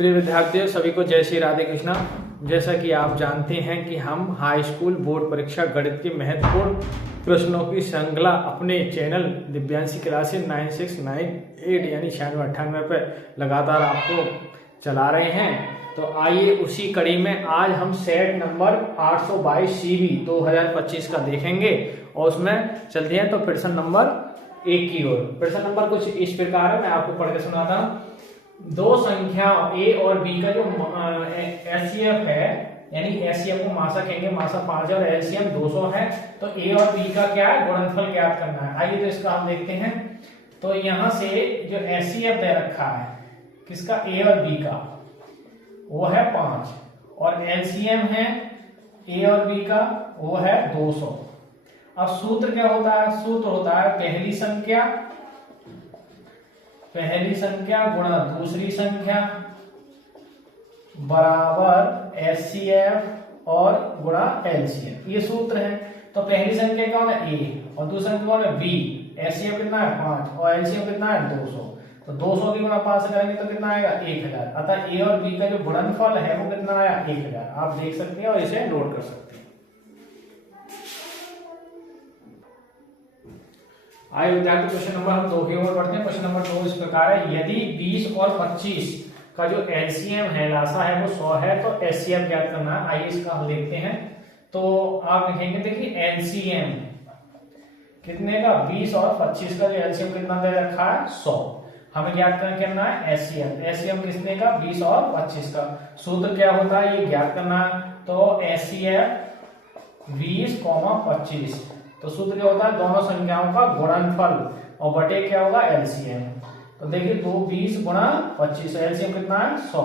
प्रिय विद्यार्थियों, सभी को जय श्री राधे कृष्णा। जैसा कि आप जानते हैं कि हम हाई स्कूल बोर्ड परीक्षा गणित के महत्वपूर्ण प्रश्नों की श्रृंखला अपने चैनल दिव्यांशी क्लासेस 9698 यानी 9698 पर लगातार आपको चला रहे हैं। तो आइए उसी कड़ी में आज हम सेट नंबर 822 सीबी 2025 का देखेंगे और उसमें चलते हैं तो प्रश्न नंबर 1 की ओर। प्रश्न नंबर कुछ इस प्रकार है, मैं आपको पढ़ के सुनाता हूँ। दो संख्या ए और बी का जो एचसीएफ है, यानी एचसीएफ को मासा कहेंगे, मासा 5 और एलसीएम 200 है। तो ए और बी का क्या है, गुणनफल ज्ञात करना है। आइए तो इसका हम देखते हैं। तो यहां से जो एचसीएफ दे रखा है किसका, ए और बी का, वो है 5 और एलसीएम है ए और बी का, वो है 200। अब सूत्र क्या होता है, सूत्र होता है पहली संख्या गुणा दूसरी संख्या बराबर एचसीएफ और गुणा एलसीएम, ये सूत्र है। तो पहली संख्या कौन है, ए, और दूसरी संख्या कौन है, बी। एचसीएफ कितना है 5 और एलसीएम कितना है 200। तो 200 की गुणा 5 से करेंगे तो कितना आएगा 1000। अतः ए और बी का जो गुणनफल है वो कितना आया 1000। आप देख सकते हैं और इसे नोट कर सकते हैं। आइए विद्यार्थी क्वेश्चन नंबर हम 2 की ओर बढ़ते हैं। क्वेश्चन नंबर 2 इस प्रकार है, यदि 20 और 25 का जो एलसीएम है, लासा है, वो 100 है तो एचसीएफ ज्ञात करना है। आइए इसका हम देखते हैं। तो आप लिखेंगे, देखिए एलसीएम कितने का, 20 और 25 का जो एलसीएम कितना दे रखा है 100। हमें ज्ञात करना है एचसीएफ। एचसीएफ कितने का, 20 और 25 का। सूत्र क्या होता है ये ज्ञात करना है। तो एचसीएफ 20, 25, तो सूत्र क्या होता है, दोनों संख्याओं का गुणनफल और बटे क्या होगा एलसीएम। तो देखिए 2 20 गुणा 25, एलसीएम कितना है 100।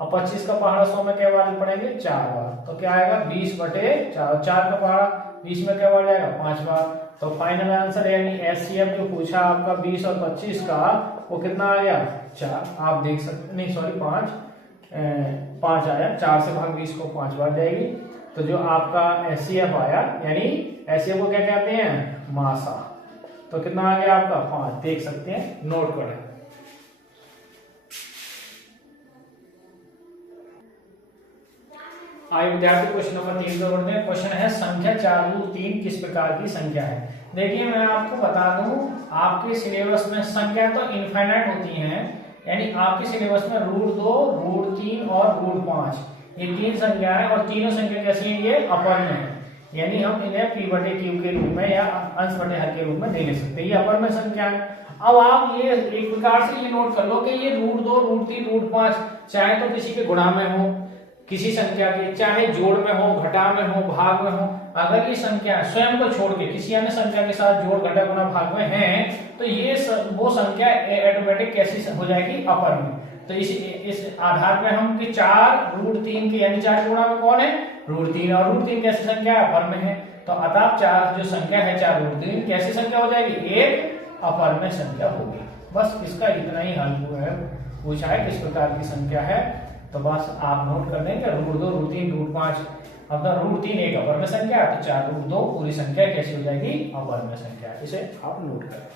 अब 25 का पहाड़ा 100 में क्या बार पड़ेंगे 4 बार, तो क्या आएगा 20 बटे 4। 4 का पहाड़ा 20 में क्या बार जाएगा 5 बार। तो फाइनल आंसर यानी एचसीएफ जो पूछा आपका 20 और 25 का, वो कितना आ गया 4। आप देख सकते, नहीं सॉरी 5 आया, 4 से भाग 20 को 5 बार जाएगी। तो जो आपका एचसीएफ आया, यानी एचसीएफ को क्या कहते हैं, मासा। तो कितना आ गया आपका 5, देख सकते हैं, नोट करें। आइए विद्यार्थी क्वेश्चन नंबर 3 पे बढ़ते हैं। क्वेश्चन है संख्या 4√3 किस प्रकार की संख्या है। देखिए मैं आपको बता दूं, आपके सिलेबस में संख्या तो इनफाइनाइट होती हैं, यानी आपके सिलेबस में √2, √3 और √5 ये 3 संख्या है। और तीनों संख्या कैसी है, ये अपर में है, यानी हम इन्हें p बटे q के रूप में या अंश बटे हर के रूप में ले सकते हैं। ये अपर में संख्या है। अब आप ये एक प्रकार से ये नोट कर लो कि ये √2, √3, √5 चाहे तो किसी के गुणा में हो, किसी संख्या के, चाहे जोड़ में हो, घटा में हो, भाग में हो। अगर ये संख्या स्वयं को छोड़ के किसी अन्य संख्या के साथ जोड़, घटा, गुणा, भाग में है, तो ये वो संख्या ऑटोमेटिक कैसी हो जाएगी, अपर में। तो इस आधार पे हम कि 4√3 के, यानी 4 गुणा में कौन है √3, और √3 कैसी संख्या है, अपर में है। तो अतः 4 जो संख्या है 4√3 कैसी संख्या हो जाएगी, एक अपर में संख्या होगी। बस इसका इतना ही हल पूछा है, किस प्रकार की संख्या है। तो बस आप नोट कर देंगे √2, √3, √5। अब √3 एक अपर में संख्या है, तो 4√2 पूरी संख्या कैसी हो जाएगी, अपर में संख्या। इसे आप नोट करें।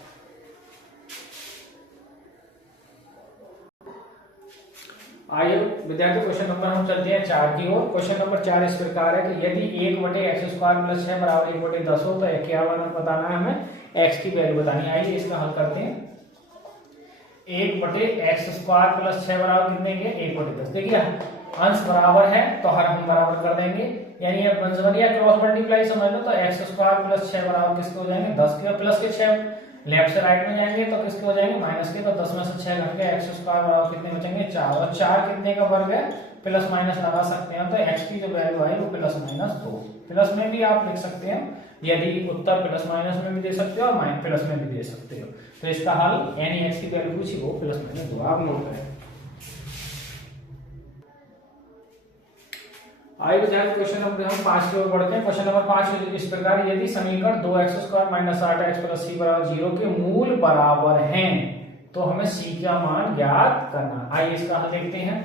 आइए विद्यार्थी क्वेश्चन नंबर हम चलते हैं 4 की ओर। क्वेश्चन नंबर 4 इस प्रकार है कि यदि 1/x² + 6 बराबर 1/10 हो तो क्या बताना है, हमें x की वैल्यू बतानी है। आइए इसका हल करते हैं। 1/x² + 6 बराबर कितने के, 1/10। देखिए अंश बराबर है तो हर हम बराबर कर देंगे, यानी ये पंचमनिया क्रॉस मल्टीप्लाई समझ लो। तो x² + 6 बराबर किसके हो जाएंगे, 10 के, प्लस के 6 लेफ्ट से राइट में जाएंगे तो किसके हो जाएंगे, माइनस के। तो 10 में से 6 घट गए, x² बराबर कितने बचेंगे 4, और 4 कितने का वर्ग है, प्लस माइनस लगा सकते हैं। तो x की जो वैल्यू आई वो +-2, प्लस में भी आप लिख सकते हैं, यदि उत्तर प्लस माइनस में भी दे सकते हो और प्लस में भी दे सकते हो। तो इसका हल यानी x की वैल्यू पूछी वो +-2, आप नोट करें। आइए विद्यार्थी क्वेश्चन नंबर हम 5 की ओर बढ़ते हैं। क्वेश्चन नंबर 5 इस प्रकार, यदि समीकरण 2x² - 8x + c = 0 के मूल बराबर हैं तो हमें c का मान ज्ञात करना। आइए इसका हल देखते हैं।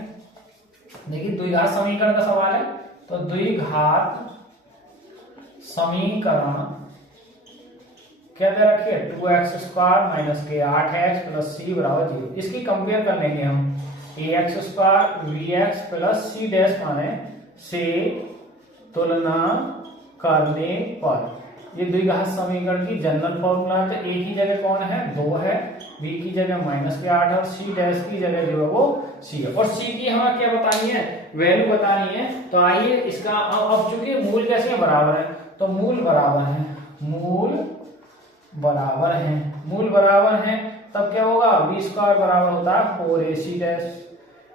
देखिए द्विघात समीकरण का सवाल है, तो द्विघात समीकरण क्या दे रखी है, 2x² - 8x + c = 0। इसकी कंपेयर कर लेंगे हम। ax square vx plus c dash माने से तुलना करने पर। ये द्विघात समीकरण की जनरल फॉर्मूला है। तो a की जगह कौन है 2 है, b की जगह -8 और c डैश की जगह जो है वो c है। और c की हमें क्या बतानी है, वैल्यू बतानी है। तो आइए इसका अब चूंकि मूल कैसे बराबर है तो मूल बराबर है, मूल बराबर है तब क्या होगा b स्क्वायर बराबर होता है 4ac डैश।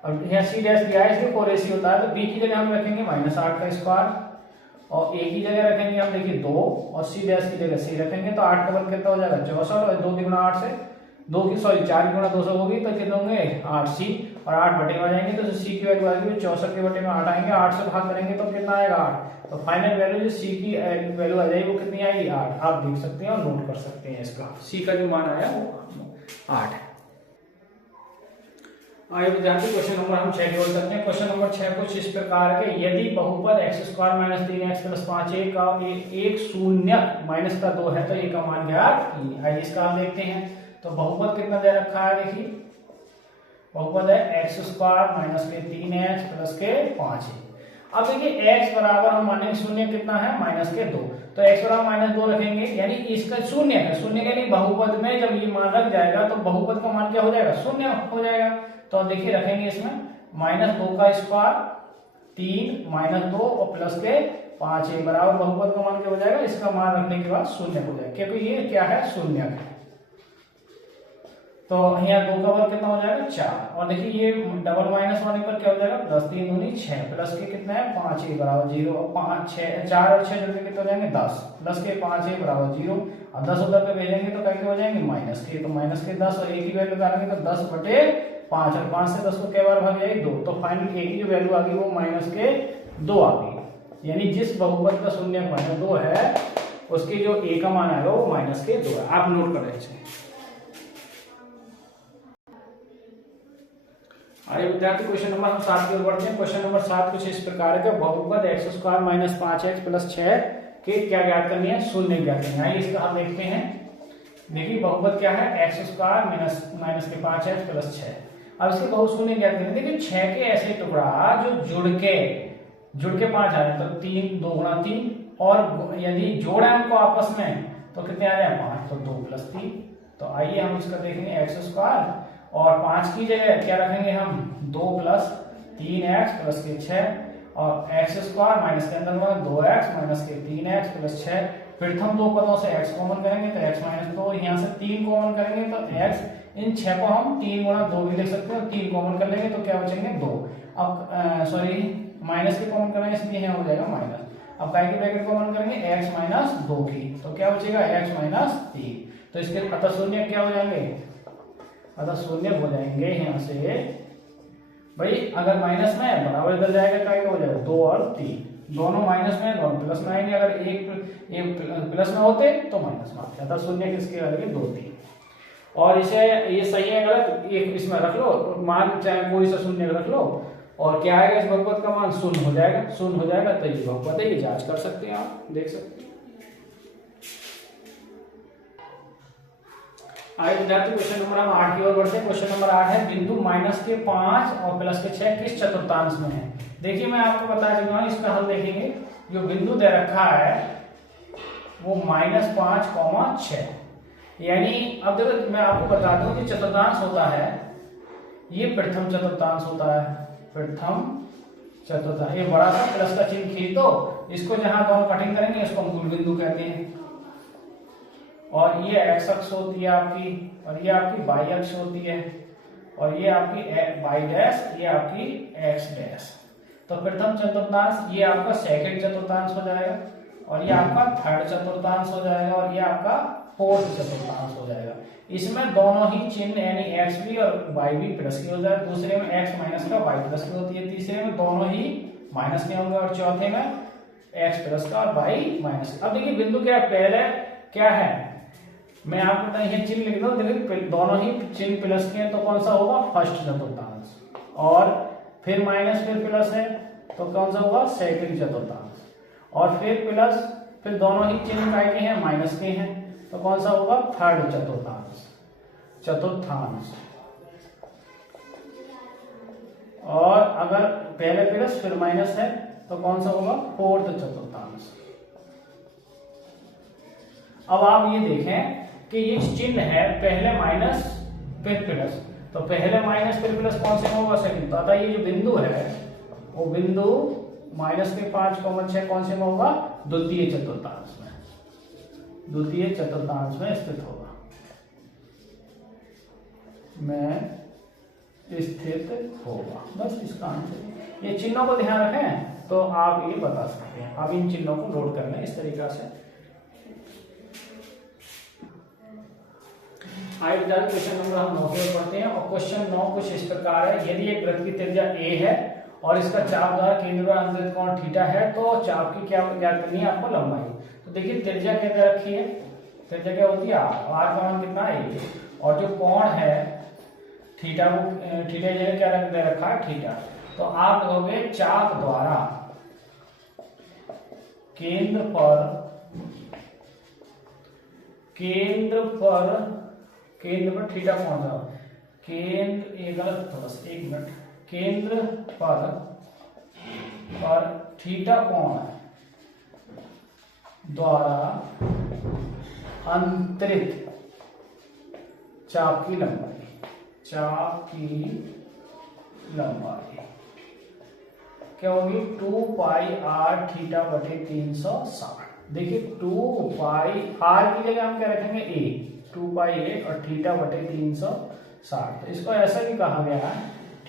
अब यहाँ c डैश दिया है इसलिए 4ac होता है। तो b की जगह हम रखेंगे -8 का स्क्वायर और a की जगह रखेंगे हम देखिए 2 और c डैश की जगह c रखेंगे। तो 8 का बल कितना हो जाएगा 64 और 2 की गुणा 8 से 4 की गुणा 200 होगी तो कितने होंगे 8c और 8 बटे में आ जाएंगे। तो c की वैल्यू आएगी 64 के बटे में 8 आएंगे, 8 से भाग करेंगे तो कितना आएगा 8। तो फाइनल वैल्यू जो c की वैल्यू आ जाएगी वो कितनी आएगी 8। आप देख सकते हैं और नोट कर सकते हैं इसका c का जो मान आया वो 8 है। आइए विद्यार्थी क्वेश्चन नंबर हम 6 की ओर चलते हैं। क्वेश्चन नंबर 6 कुछ इस प्रकार के, यदि बहुपद x स्क्वायर -3x + 5a का एक शून्य माइनस का 2 है तो a का मान ज्ञात कीजिए। आइए इसका हम देखते हैं। तो बहुपद कितना दे रखा है, देखिए बहुपद है x स्क्वायर -3x + 5a। अब देखिए x बराबर हम मानेंगे शून्य कितना है -2, तो x बराबर -2 रखेंगे यानी इसका शून्य है। शून्य के लिए बहुपद में जब ये मान रख जाएगा तो बहुपद का मान क्या हो जाएगा शून्य हो जाएगा। तो देखिए रखेंगे इसमें -2 का स्क्वायर 3 -2 और प्लस के 5a बराबर बहुपद का मान क्या हो जाएगा, इसका मान रखने के बाद शून्य हो जाएगा क्योंकि ये क्या है शून्य है। तो यहाँ 2 का वर्ग कितना हो जाएगा 4 और देखिए ये डबल माइनस होने पर क्या हो जाएगा +3 दूनी 6 प्लस के कितना है 5a बराबर 0 और 5 6 4 और 6 जोड़ के कितना हो जाएंगे 10 प्लस के 5a बराबर 0 और 10 उधर पे भेजेंगे तो कैसे हो जाएंगे माइनस के, तो माइनस के 10 और a की वैल्यू डालेंगे तो 10/5 और 5 से 10 को क्या बार भाग जाएगी 2। तो फाइनल a की जो वैल्यू आ गई वो -2 आ गई। यानी जिस बहुपद का शून्य -2 है उसके जो a का मान आएगा वो -2 है। आप नोट कर रहे हैं। आइए विद्यार्थी क्वेश्चन नंबर हम 7 की ओर बढ़ते हैं। क्वेश्चन नंबर 7 कुछ इस प्रकार का, बहुपद x स्क्वायर -5x + 6 के क्या ज्ञात करनी है, शून्य ज्ञात करनी है। आइए इसका हम देखते हैं। देखिए बहुपद क्या है x स्क्वायर माइनस के 5x + 6। अब इसके बहुत शून्य ज्ञात करनी है। देखिए 6 के ऐसे टुकड़ा जो जुड़ के 5 आ रहे तो 3 2 गुणा 3 और यदि जोड़ा उनको आपस में तो कितने आ जाए 5 तो 2 + 3। तो आइए हम इसका देखेंगे x स्क्वायर और 5 की जगह क्या रखेंगे हम 2 + 3x + के 6 और x स्क्वायर माइनस के अंदर 2x माइनस के 3x + 6। प्रथम दो पदों से x कॉमन करेंगे तो x - 2, यहाँ से 3 कॉमन करेंगे तो x, इन 6 को हम 3 × 2 भी लिख सकते हैं। 3 कॉमन कर लेंगे तो क्या बचेंगे 2। अब सॉरी माइनस के कॉमन करेंगे इसलिए यहाँ हो जाएगा माइनस। अब काय के ब्रैकेट कॉमन करेंगे x - 2 की तो क्या बचेगा x - 3। तो इसके अतः शून्य क्या हो जाएंगे, अतः शून्य हो जाएंगे यहाँ से भाई। अगर माइनस में बराबर इधर जाएगा क्या हो जाएगा 2 और 3, दोनों माइनस में दोनों प्लस में आएंगे। अगर एक प्लस में होते तो माइनस में आते। अतः शून्य किसके आगे 2 3 और इसे ये सही है गलत एक इसमें रख लो, मान चाहे कोई सा शून्य रख लो और क्या आएगा इस बहुपद का मान शून्य हो जाएगा। शून्य हो जाएगा तो ये बहुपद है, ये जांच कर सकते हैं, आप देख सकते हैं। आइए विद्यार्थी क्वेश्चन नंबर हम 8 की ओर बढ़ते हैं। क्वेश्चन नंबर 8 है बिंदु -5 और +6 किस चतुर्थांश में है। देखिए मैं आपको बता चुका हूं, इसका हल देखेंगे। जो बिंदु दे रखा है वो -5, 6 यानी अब देखो मैं आपको बता दूं कि चतुर्थांश होता है ये प्रथम चतुर्थांश होता है, प्रथम चतुर्थांश। ये बड़ा सा प्लस का चिन्ह खींच दो, इसको जहां दोनों कटिंग करेंगे इसको हम मूल बिंदु कहते हैं। और ये x अक्ष होती है आपकी और ये आपकी y अक्ष होती है और ये आपकी y डैश, ये आपकी x डैश। तो प्रथम चतुर्थांश ये आपका सेकंड चतुर्थांश हो जाएगा और ये आपका थर्ड चतुर्थांश हो जाएगा और ये आपका फोर्थ चतुर्थांश हो जाएगा। इसमें दोनों ही चिन्ह यानी x भी और y भी प्लस की हो जाएगा। दूसरे में x माइनस का y प्लस की होती है, तीसरे में दोनों ही माइनस के होंगे और चौथे में x प्लस का और y माइनस। अब देखिए बिंदु क्या पहले क्या है, मैं आपको ये चिन्ह लिख दूं। देखिए दोनों ही चिन्ह प्लस के हैं तो कौन सा होगा फर्स्ट चतुर्थांश, और फिर माइनस फिर प्लस है तो कौन सा होगा सेकंड चतुर्थांश, और फिर प्लस फिर दोनों ही चिन्ह काय के हैं माइनस के हैं तो कौन सा होगा थर्ड चतुर्थांश। और अगर पहले प्लस फिर माइनस है तो कौन सा होगा, फोर्थ चतुर्थांश। अब आप ये देखें कि ये चिन्ह है पहले माइनस फिर प्लस, तो पहले माइनस फिर प्लस कौन से में होगा, सेकंड। तो अतः ये जो बिंदु है वो बिंदु माइनस के 5,6 कौन से में होगा, द्वितीय चतुर्थांश में, द्वितीय चतुर्थांश में स्थित होगा, में स्थित होगा। बस इसका आंसर। ये चिन्हों को ध्यान रखें तो आप ये बता सकते हैं। आप इन चिन्हों को नोट कर लें इस तरीका से। आइए विद्यार्थी क्वेश्चन नंबर हम 9 की ओर पढ़ते हैं और क्वेश्चन 9 कुछ इस प्रकार है। यदि एक वृत्त की त्रिज्या a है और इसका चाप द्वारा केंद्र पर अंतरित कोण थीटा है तो चाप की क्या ज्ञात करनी है आपको, लंबाई। तो देखिए त्रिज्या क्या दे रखी है, त्रिज्या क्या होती है r का मान कितना है a, और जो कोण है थीटा को थीटा जगह क्या दे रखा है थीटा। तो आप लोगे चाप द्वारा केंद्र पर थीटा कौन सा, केंद्र, ये गलत था बस एक मिनट, केंद्र पर थीटा कोण द्वारा अंतरित चाप की लंबाई, चाप की लंबाई क्या होगी, 2 पाई r थीटा बटे 360। देखिए 2 पाई r की जगह हम क्या रखेंगे a, 2 पाई a और थीटा बटे 360। तो इसको ऐसा भी कहा गया है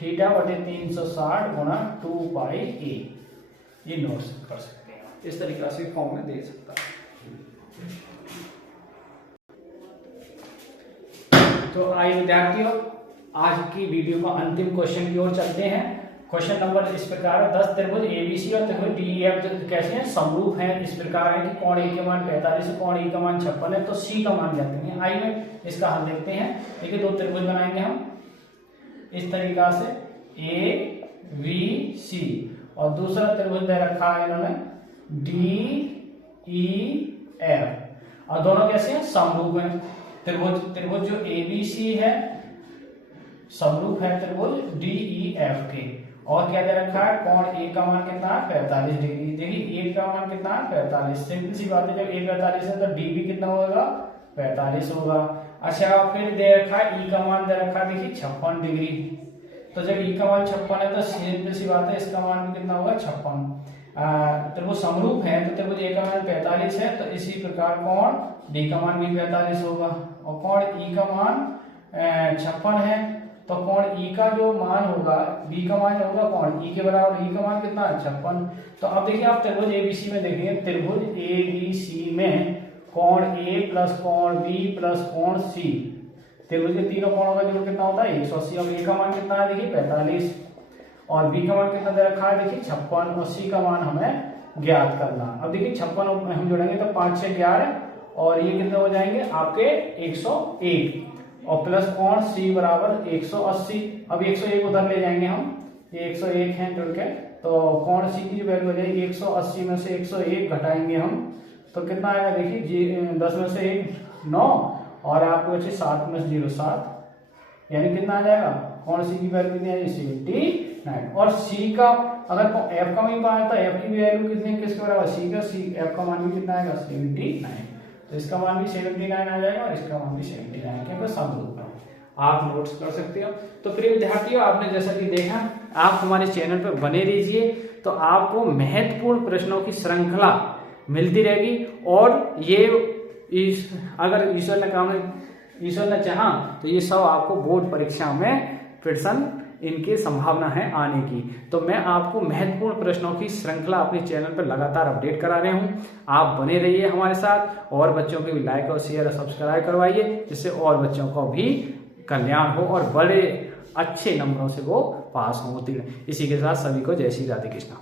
थीटा बटे 360 गुणा 2 पाई a। ये नोट कर सकते हैं, इस तरीके से फॉर्म में दे सकता है। तो आइए विद्यार्थियों आज की वीडियो का अंतिम क्वेश्चन की ओर चलते हैं। क्वेश्चन नंबर इस प्रकार है, 10 त्रिभुज एबीसी और त्रिभुज डीईएफ कैसे हैं, समरूप हैं। इस प्रकार है कि कोण ए के मान 45 है, कोण ई का मान 56 है, तो सी का मान ज्ञात करेंगे। आइए इसका हल देखते हैं। देखिए 2 त्रिभुज बनाएंगे हम इस तरीका से ए बी सी, और दूसरा त्रिभुज दे रखा है इन्होंने डी ई एफ, और दोनों कैसे हैं, समरूप हैं। त्रिभुज जो एबीसी है समरूप है त्रिभुज डीईएफ के, और क्या दे रखा है, कोण ए का मान कितना है 45 डिग्री। देखिए ए का मान कितना है 45, सिंपल सी बात है, जब ए 45 है तो डी भी कितना होगा 45 होगा। अच्छा फिर दे रखा है ई का मान दे रखा है देखिए 56 डिग्री, तो जब ई का मान 56 है तो सिंपल सी बात है इसका मान भी कितना होगा 56। त्रिभुज समरूप है तो त्रिभुज ए का मान 45 है, तो इसी प्रकार कोण डी का मान भी 45 होगा, और कोण ई का मान 56 है तो कोण ई का जो मान होगा बी का मान होगा कोण ई के बराबर, ई का मान कितना है 56। तो अब देखिए आप त्रिभुज एबीसी में देखिए, त्रिभुज एबीसी में कोण ए प्लस कोण बी प्लस कोण सी, त्रिभुज के तीनों कोणों का जोड़ कितना होता है 180। अब ए का मान कितना है देखिए 45, और बी का मान कितना दे रखा है देखिए 56, और सी का मान हमें ज्ञात करना। अब देखिए 56 हम जोड़ेंगे तो 5 6 11, और ये कितने हो जाएंगे आपके 101, और प्लस कोण सी बराबर 180। अब 101 उधर ले जाएंगे हम, ये 101 है जुड़ के, तो कोण सी की वैल्यू हो जाएगी 180 में से 101 घटाएंगे हम तो कितना आएगा देखिए 10 में से 1 9, और आपको बचे 7 में से 0 7, यानी कितना आ जाएगा, कोण सी की वैल्यू कितनी है 79। और सी का अगर एफ का मान पाया तो एफ की वैल्यू कितनी है किसके बराबर, सी का, सी एफ का मान भी कितना आएगा 79, तो इसका मान भी 79 आ जाएगा और इसका मान भी 79, क्योंकि समरूप है। आप नोट्स कर सकते हो। तो प्रिय विद्यार्थियों आपने जैसा कि देखा, आप हमारे चैनल पर बने रहिए तो आपको महत्वपूर्ण प्रश्नों की श्रृंखला मिलती रहेगी, और ये अगर ईश्वर ने चाहा तो ये सब आपको बोर्ड परीक्षा में प्रश्न इनकी संभावना है आने की। तो मैं आपको महत्वपूर्ण प्रश्नों की श्रृंखला अपने चैनल पर लगातार अपडेट करा रहे हूं, आप बने रहिए हमारे साथ, और बच्चों के भी लाइक और शेयर और सब्सक्राइब करवाइए, जिससे और बच्चों को भी कल्याण हो और बड़े अच्छे नंबरों से वो पास हो। इसी के साथ सभी को जय श्री राधे कृष्णा।